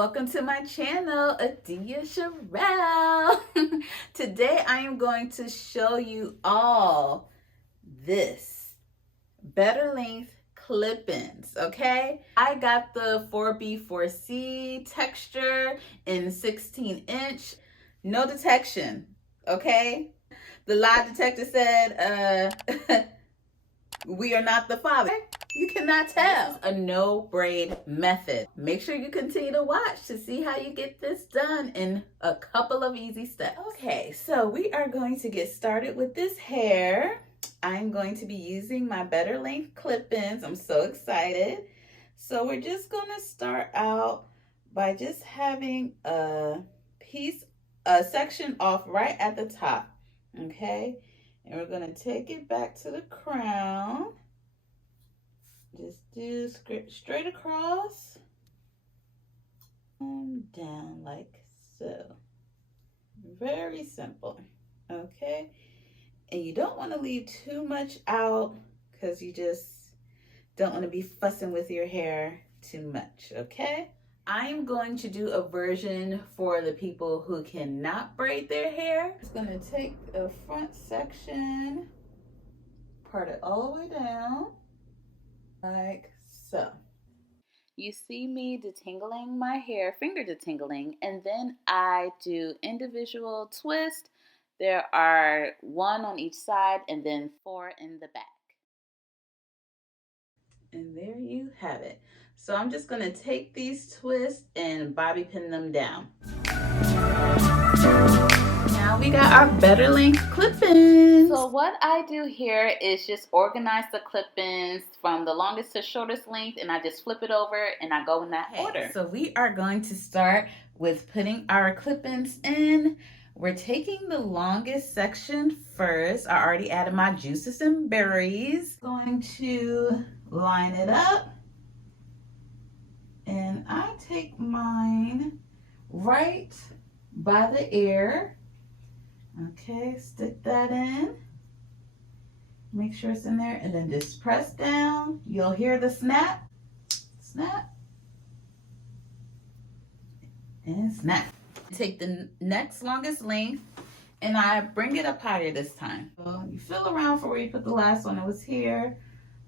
welcome to my channel, Adia SHAREL. Today I am going to show you all this better length clip-ins, okay? I got the 4B4C texture in 16-inch, no detection, okay? The lie detector said, we are not the father. You cannot tell. This is a no braid method. Make sure you continue to watch to see how you get this done in a couple of easy steps. Okay, so we are going to get started with this hair. I'm going to be using my better length clip-ins. I'm so excited. So we're just going to start out by just having a section off right at the top, okay? And we're going to take it back to the crown. Just do straight across and down like so. Very simple, okay? And you don't want to leave too much out because you just don't want to be fussing with your hair too much, okay? I'm going to do a version for the people who cannot braid their hair. It's going to take a front section, part it all the way down, like so. You see me detangling my hair, finger detangling, and then I do individual twist. There are 1 on each side and then 4 in the back. And there you have it. So I'm just going to take these twists and bobby pin them down. Now we got our better length clip-ins. So what I do here is just organize the clip-ins from the longest to shortest length, and I just flip it over and I go in that order. So we are going to start with putting our clip-ins in. We're taking the longest section first. I already added my juices and berries. Going to line it up, and I take mine right by the ear. Okay, stick that in. Make sure it's in there, and then just press down. You'll hear the snap, snap, and snap. Take the next longest length, and I bring it up higher this time. So you feel around for where you put the last one. It was here.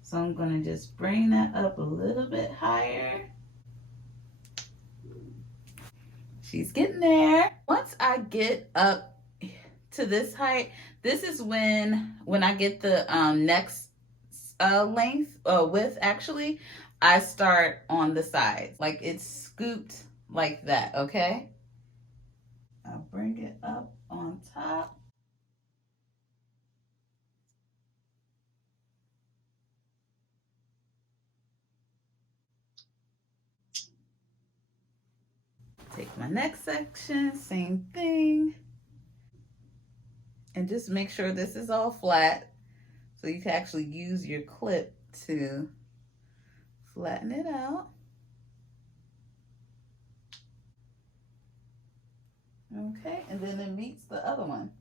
So I'm gonna just bring that up a little bit higher. She's getting there. Once I get up to this height, this is when I get the next width actually, I start on the sides. Like it's scooped like that, okay? I'll bring it up on top. Take my next section, same thing. And just make sure this is all flat so you can actually use your clip to flatten it out. Okay, and then it meets the other one.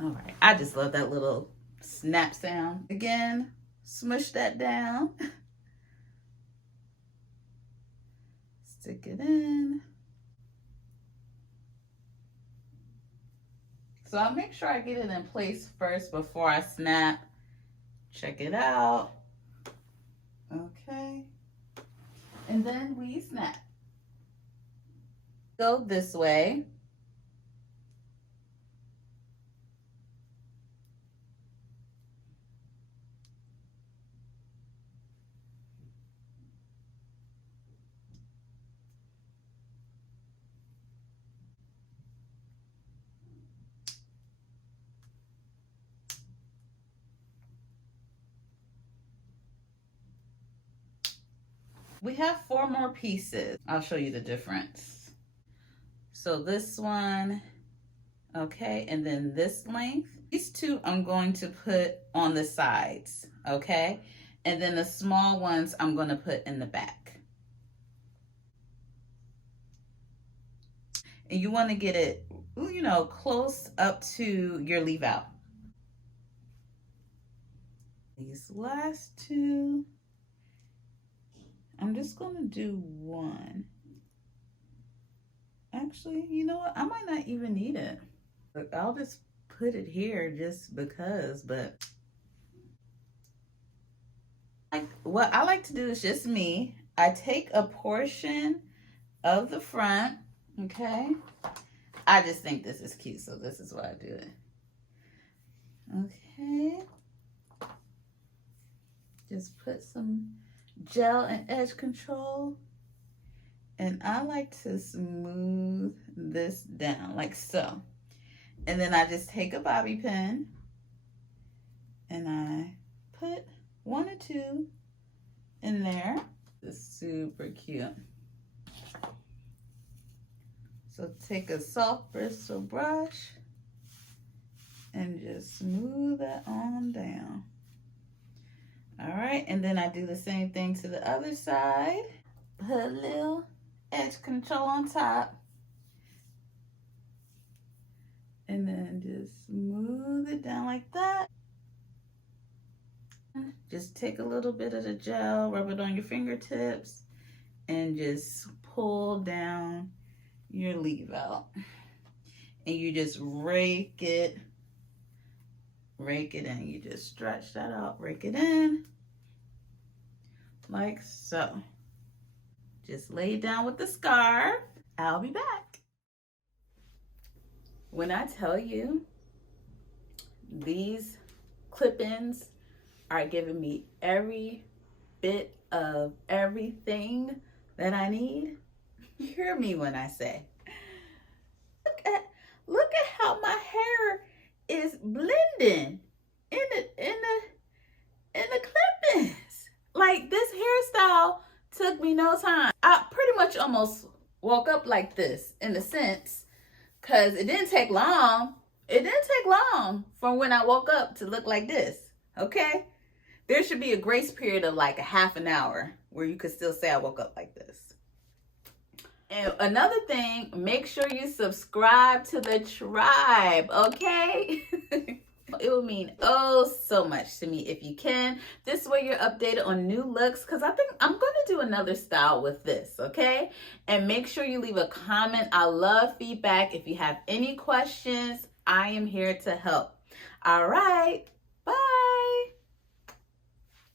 All right, I just love that little snap sound. Again, smush that down. Stick it in. So I'll make sure I get it in place first before I snap. Check it out. Okay. And then we snap. Go this way. We have 4 more pieces. I'll show you the difference. So this one, okay, and then this length. These 2 I'm going to put on the sides, okay? And then the small ones I'm going to put in the back. And you want to get it, you know, close up to your leave out. These last 2, I'm just gonna do one. Actually, you know what? I might not even need it. Look, I'll just put it here just because, but like what I like to do is just me. I take a portion of the front, okay? I just think this is cute, so this is why I do it. Okay. Just put some gel and edge control. And I like to smooth this down like so. And then I just take a bobby pin and I put 1 or 2 in there. It's super cute. So take a soft bristle brush and just smooth that on down. All right, and then I do the same thing to the other side. Put a little edge control on top. And then just smooth it down like that. Just take a little bit of the gel, rub it on your fingertips, and just pull down your leave out. And you just rake it in. You just stretch that out, rake it in, like so. Just lay it down with the scarf. I'll be back. When I tell you these clip-ins are giving me every bit of everything that I need, hear me when I say, look at how my hair is blending in the clip-ins. Like, this hairstyle took me no time. I pretty much almost woke up like this in a sense, because it didn't take long. It didn't take long from when I woke up to look like this, okay? There should be a grace period of like a half an hour where you could still say I woke up like this. And another thing, make sure you subscribe to the tribe, okay? It would mean oh so much to me if you can. This way you're updated on new looks, because I think I'm going to do another style with this, okay? And make sure you leave a comment. I love feedback. If you have any questions, I am here to help. All right.